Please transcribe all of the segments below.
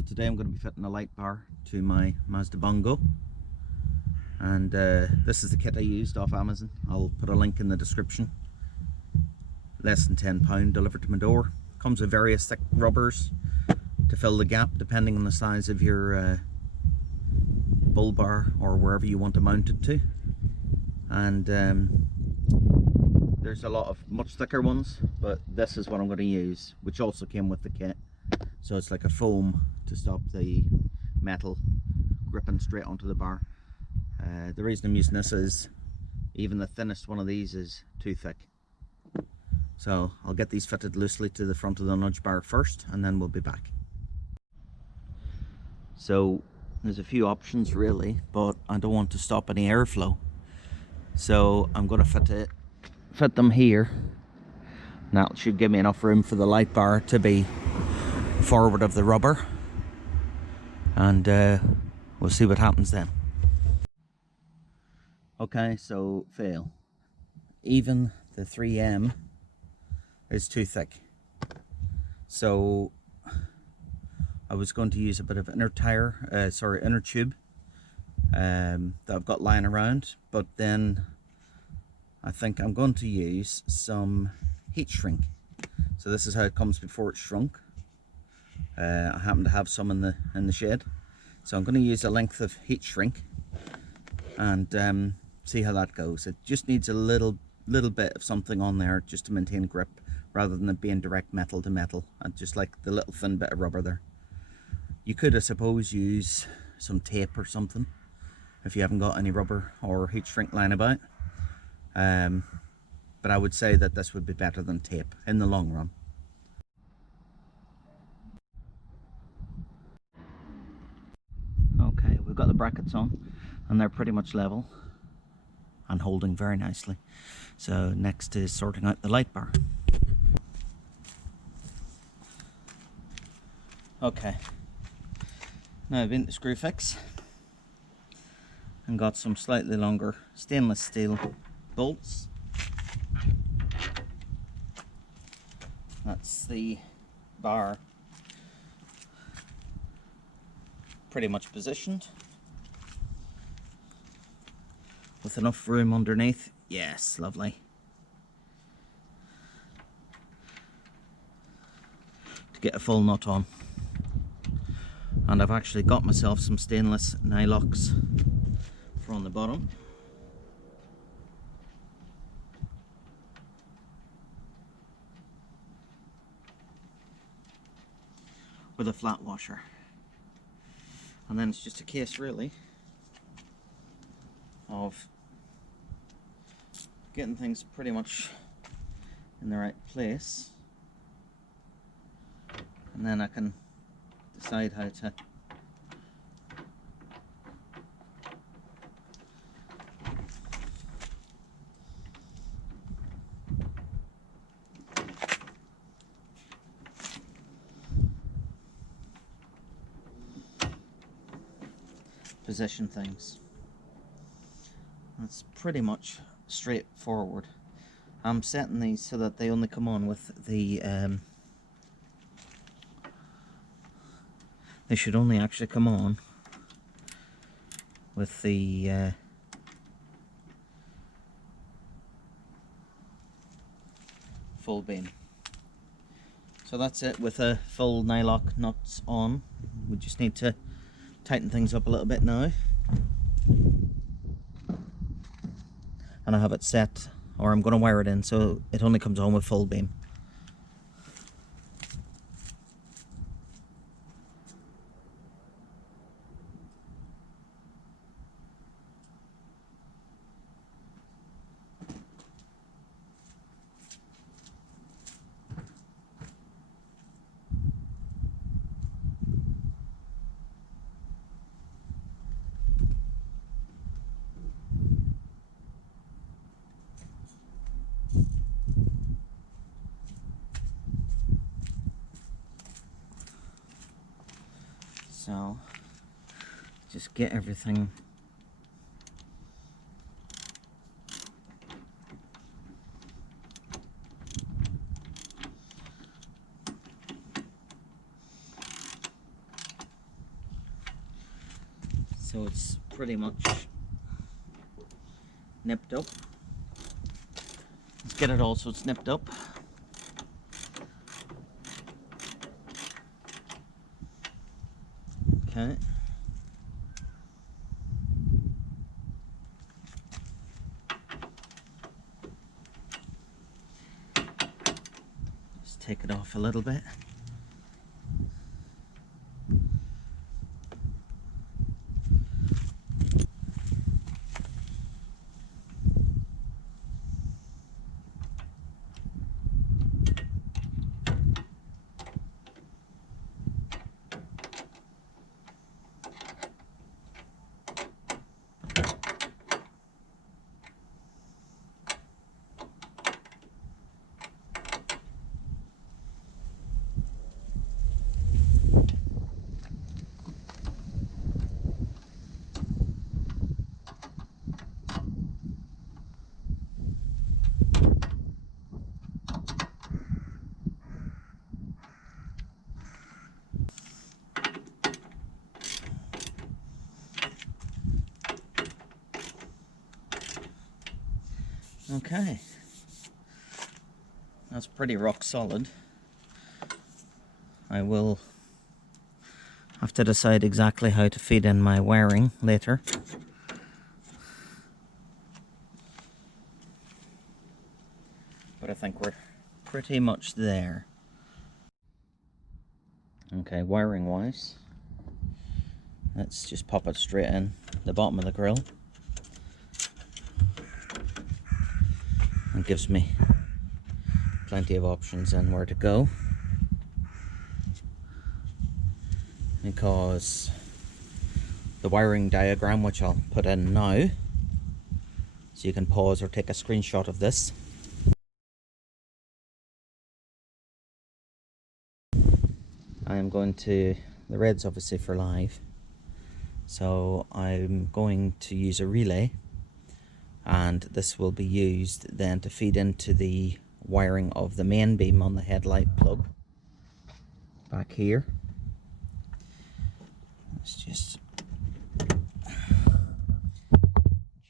So today I'm going to be fitting a light bar to my Mazda Bongo, and this is the kit I used off Amazon. I'll put a link in the description. Less than £10 delivered to my door. Comes with various thick rubbers to fill the gap depending on the size of your bull bar or wherever you want to mount it to. And there's a lot of much thicker ones, but this is what I'm going to use, which also came with the kit. So it's like a foam to stop the metal gripping straight onto the bar. The reason I'm using this is even the thinnest one of these is too thick. So I'll get these fitted loosely to the front of the nudge bar first, and then we'll be back. So there's a few options really, but I don't want to stop any airflow. So I'm going to fit them here. Now it should give me enough room for the light bar to be forward of the rubber, and we'll see what happens then. Okay, so fail. Even the 3M is too thick. So I was going to use a bit of inner tube that I've got lying around, but then I think I'm going to use some heat shrink. So this is how it comes before it's shrunk. I happen to have some in the shed, so I'm going to use a length of heat shrink and see how that goes. It just needs a little bit of something on there just to maintain grip, rather than it being direct metal to metal, and just like the little thin bit of rubber there. You could, I suppose, use some tape or something if you haven't got any rubber or heat shrink lying about, but I would say that this would be better than tape in the long run. Okay, we've got the brackets on and they're pretty much level and holding very nicely. So next is sorting out the light bar. Okay, now I've been to screw fix and got some slightly longer stainless steel bolts. That's the bar pretty much positioned with enough room underneath. Yes, lovely. To get a full nut on. And I've actually got myself some stainless nylocks for on the bottom. With a flat washer. And then it's just a case really of getting things pretty much in the right place, and then I can decide how to position things. That's pretty much straightforward. I'm setting these so that they only come on with the they should only actually come on with the full beam. So that's it with a full nylock nuts on. We just need to tighten things up a little bit now. And I have it set, or I'm going to wire it in so it only comes on with full beam. So just get everything so it's pretty much nipped up. Let's get it all so it's nipped up. Okay. Just take it off a little bit. Okay, that's pretty rock solid. I will have to decide exactly how to feed in my wiring later. But I think we're pretty much there. Okay, wiring wise, let's just pop it straight in the bottom of the grill. It gives me plenty of options on where to go, because the wiring diagram, which I'll put in now, so you can pause or take a screenshot of this. I am going to, the red's obviously for live, so I'm going to use a relay, and this will be used then to feed into the wiring of the main beam on the headlight plug back here. Let's just, as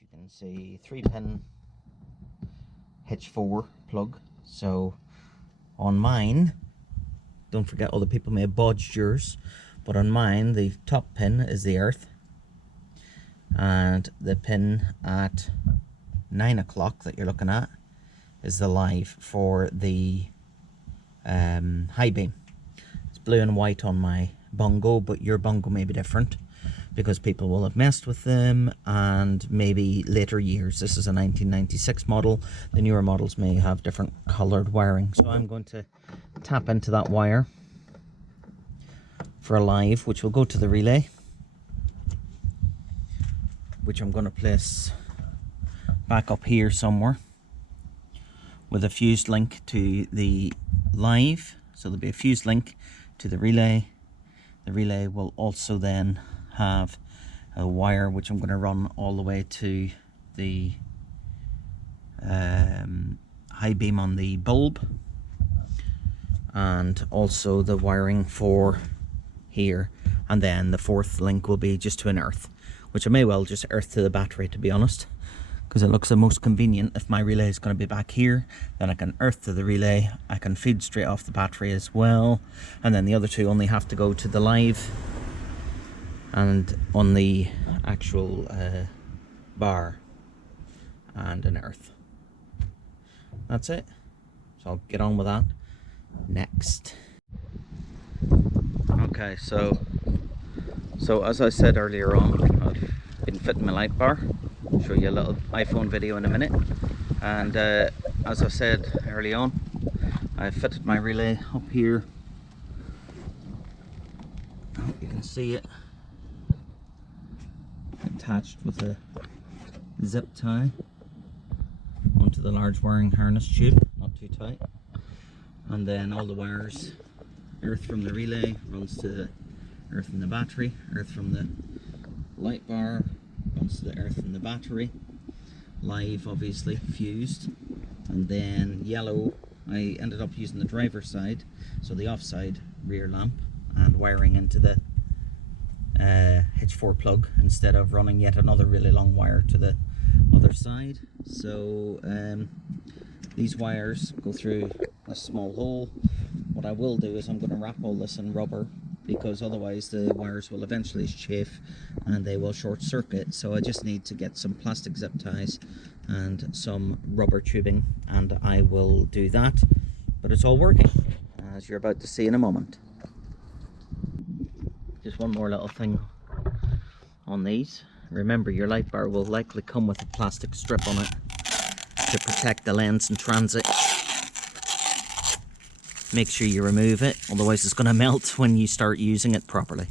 you can see, 3-pin H4 plug. So on mine, don't forget other people may have bodged yours, but on mine the top pin is the earth, and the pin at 9 o'clock that you're looking at is the live for the high beam. It's blue and white on my Bongo, but your Bongo may be different because people will have messed with them, and maybe later years. This is a 1996 model. The newer models may have different colored wiring. So I'm going to tap into that wire for a live, which will go to the relay, which I'm going to place back up here somewhere with a fused link to the live. So there'll be a fused link to the relay. The relay will also then have a wire which I'm going to run all the way to the high beam on the bulb, and also the wiring for here, and then the fourth link will be just to an earth, which I may well just earth to the battery, to be honest, because it looks the most convenient. If my relay is going to be back here, then I can earth to the relay, I can feed straight off the battery as well, and then the other two only have to go to the live and on the actual bar and an earth. That's it. So I'll get on with that next. Okay, so as I said earlier on, I've been fitting my light bar. I'll show you a little iPhone video in a minute. And as I said early on, I fitted my relay up here. I hope you can see it. Attached with a zip tie onto the large wiring harness tube, not too tight. And then all the wires, earth from the relay runs to the earth in the battery, earth from the light bar runs to the earth in the battery, live obviously fused, and then yellow I ended up using the driver's side, so the offside rear lamp, and wiring into the H4 plug instead of running yet another really long wire to the other side. So these wires go through a small hole. What I will do is I'm going to wrap all this in rubber, because otherwise the wires will eventually chafe and they will short circuit. So I just need to get some plastic zip ties and some rubber tubing, and I will do that. But it's all working, as you're about to see in a moment. Just one more little thing on these. Remember, your light bar will likely come with a plastic strip on it to protect the lens in transit. Make sure you remove it, otherwise it's going to melt when you start using it properly.